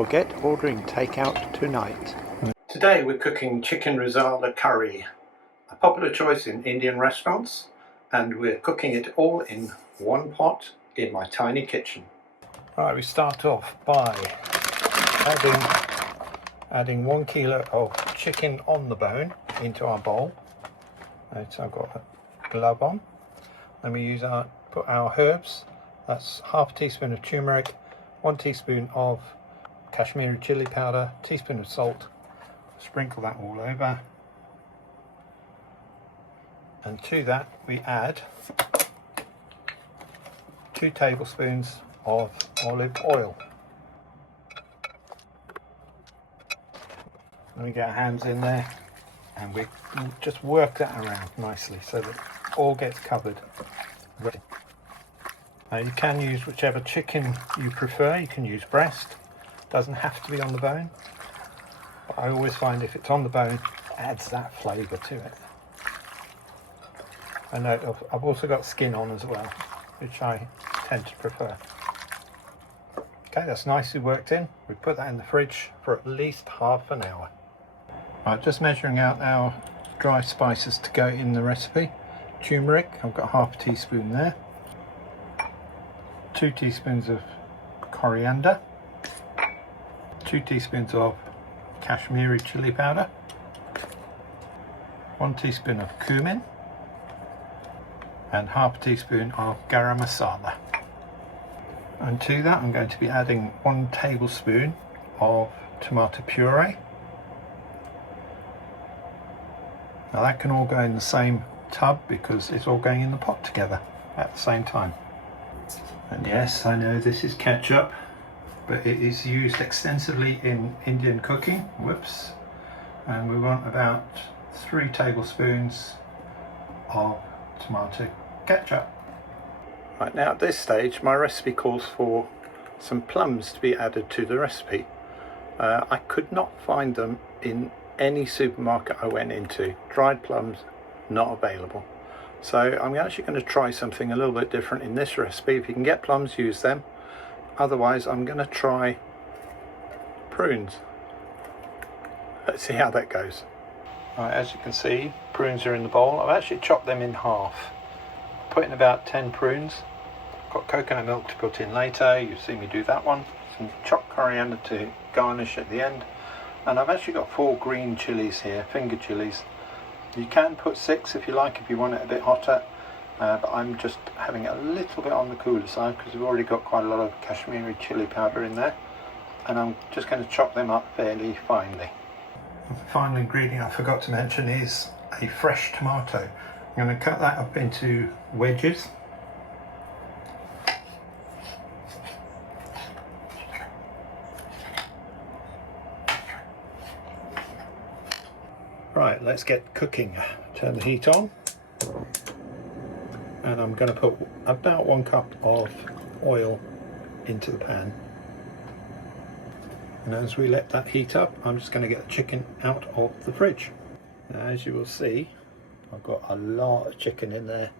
Forget ordering takeout tonight. Today we're cooking Chicken Rezala Curry, a popular choice in Indian restaurants, and we're cooking it all in one pot in my tiny kitchen. Right, we start off by adding 1 kilo of chicken on the bone into our bowl. Right, so I've got a glove on. Then we put our herbs. That's half a teaspoon of turmeric, 1 teaspoon of Kashmiri chilli powder, teaspoon of salt. Sprinkle that all over. And to that we add 2 tablespoons of olive oil. And we get our hands in there and we just work that around nicely so that it all gets covered. You can use whichever chicken you prefer. You can use breast. Doesn't have to be on the bone. But I always find if it's on the bone, it adds that flavour to it. I know I've also got skin on as well, which I tend to prefer. Okay, that's nicely worked in. We put that in the fridge for at least half an hour. Right, just measuring out our dry spices to go in the recipe. Turmeric, I've got half a teaspoon there. 2 teaspoons of coriander. 2 teaspoons of Kashmiri chilli powder. 1 teaspoon of cumin. And half a teaspoon of garam masala. And to that I'm going to be adding 1 tablespoon of tomato puree. Now that can all go in the same tub because it's all going in the pot together at the same time. And yes, I know this is ketchup, but it is used extensively in Indian cooking. Whoops. And we want about 3 tablespoons of tomato ketchup. Right, now at this stage my recipe calls for some plums to be added to the recipe. I could not find them in any supermarket I went into. Dried plums not available. So I'm actually going to try something a little bit different in this recipe. If you can get plums, use them. Otherwise I'm going to try prunes. Let's see how that goes. Right, as you can see, prunes are in the bowl. I've actually chopped them in half. Put in about 10 prunes. Got coconut milk to put in later. You've seen me do that one. Some chopped coriander to garnish at the end. And I've actually got 4 green chilies here, finger chilies. You can put 6 if you like, if you want it a bit hotter. But I'm just having it a little bit on the cooler side because we've already got quite a lot of Kashmiri chili powder in there. And I'm just going to chop them up fairly finely. The final ingredient I forgot to mention is a fresh tomato. I'm going to cut that up into wedges. Right, let's get cooking. Turn the heat on. And I'm going to put about 1 cup of oil into the pan. And as we let that heat up, I'm just going to get the chicken out of the fridge. Now, as you will see, I've got a lot of chicken in there.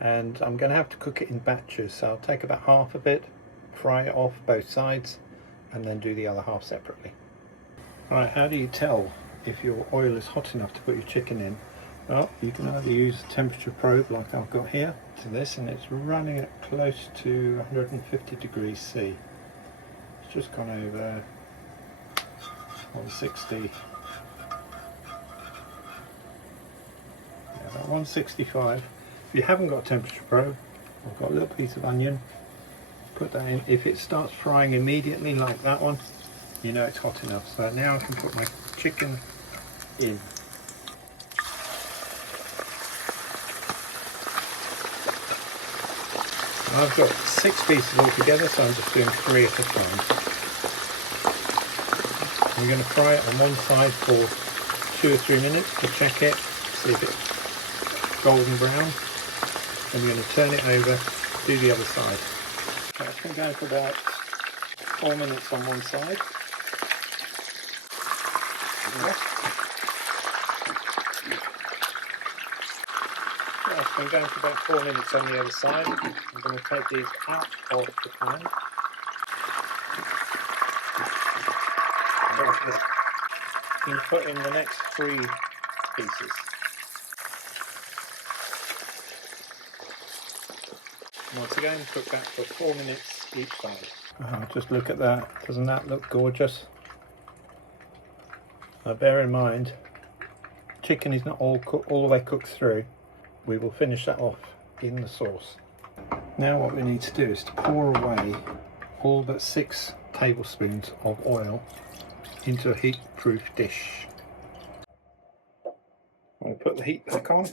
And I'm going to have to cook it in batches. So I'll take about half of it, fry it off both sides, and then do the other half separately. Right, how do you tell if your oil is hot enough to put your chicken in? Well, you can either use a temperature probe like I've got here to this, and it's running at close to 150 degrees C. It's just gone over 160. Yeah, about 165. If you haven't got a temperature probe, I've got a little piece of onion. Put that in. If it starts frying immediately like that one, you know it's hot enough. So now I can put my chicken in. I've got 6 pieces altogether, so I'm just doing 3 at a time. I'm going to fry it on one side for 2 or 3 minutes to check it, see if it's golden brown. Then we're going to turn it over, do the other side. So it's going to go for about 4 minutes on one side. It's been going for about 4 minutes on the other side. I'm going to take these out of the pan. You can put in the next 3 pieces. Once again, cook that for 4 minutes each side. Just look at that. Doesn't that look gorgeous? Now bear in mind, chicken is not all the way cooked through. We will finish that off in the sauce. Now what we need to do is to pour away all but 6 tablespoons of oil into a heat-proof dish. We'll put the heat back on,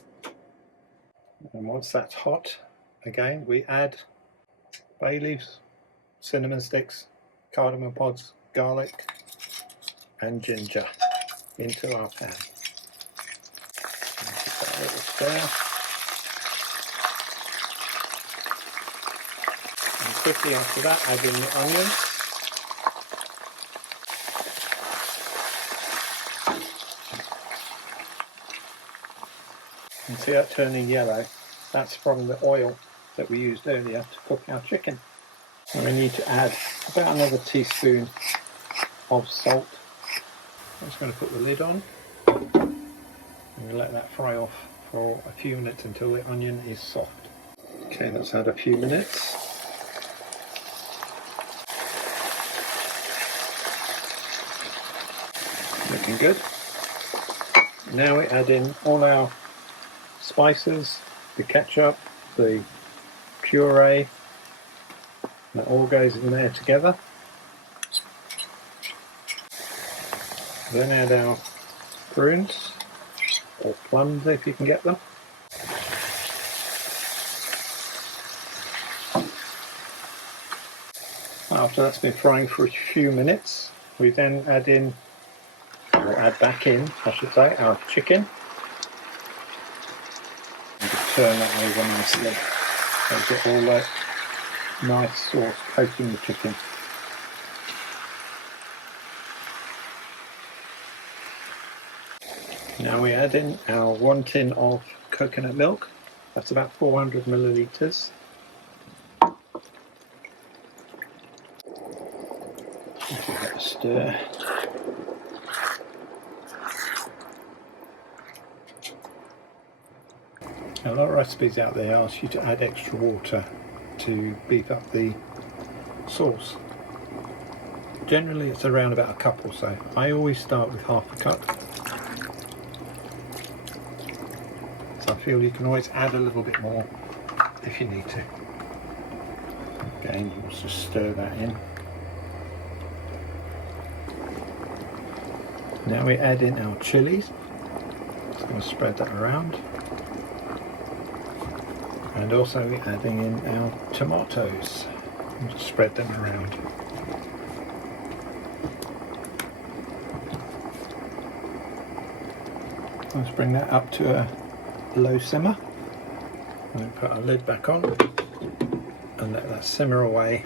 and once that's hot, again we add bay leaves, cinnamon sticks, cardamom pods, garlic and ginger into our pan. Give that a little stir. And quickly after that, add in the onions. You can see that turning yellow. That's from the oil that we used earlier to cook our chicken. And we need to add about another teaspoon of salt. I'm just going to put the lid on and we'll let that fry off for a few minutes until the onion is soft. Okay, let's add a few minutes. Looking good. Now we add in all our spices, the ketchup, the puree, that all goes in there together. Then add our prunes, or plums if you can get them. After that's been frying for a few minutes, we then add back in, I should say, our chicken. And just turn that over nicely so get all that nice sauce coating the chicken. Now we add in our 1 tin of coconut milk. That's about 400 millilitres. Give that a stir. A lot of recipes out there ask you to add extra water to beef up the sauce. Generally it's around about a cup or so. I always start with half a cup. So I feel you can always add a little bit more if you need to. Again, we'll just stir that in. Now we add in our chilies. Just going to spread that around. And also we're adding in our tomatoes. And just spread them around. Let's bring that up to a low simmer. And then put our lid back on and let that simmer away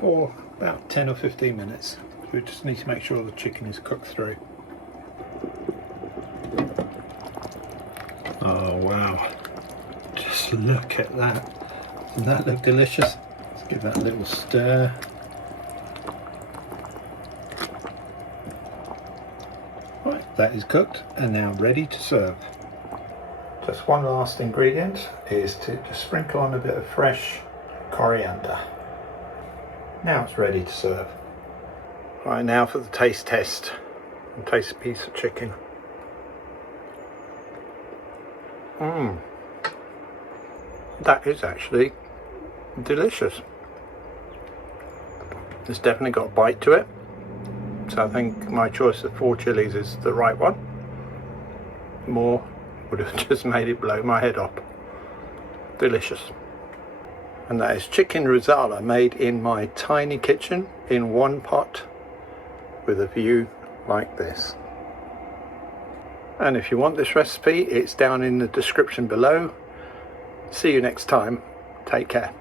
for about 10 or 15 minutes. We just need to make sure the chicken is cooked through. Oh wow, just look at that. Doesn't that look delicious? Let's give that a little stir. Right, that is cooked and now ready to serve. Just one last ingredient is to just sprinkle on a bit of fresh coriander. Now it's ready to serve. Right, now for the taste test. I'll taste a piece of chicken. That is actually delicious. It's definitely got a bite to it. So I think my choice of 4 chilies is the right one. More would have just made it blow my head up. Delicious. And that is chicken rezala made in my tiny kitchen in one pot with a view like this. And if you want this recipe, it's down in the description below. See you next time. Take care.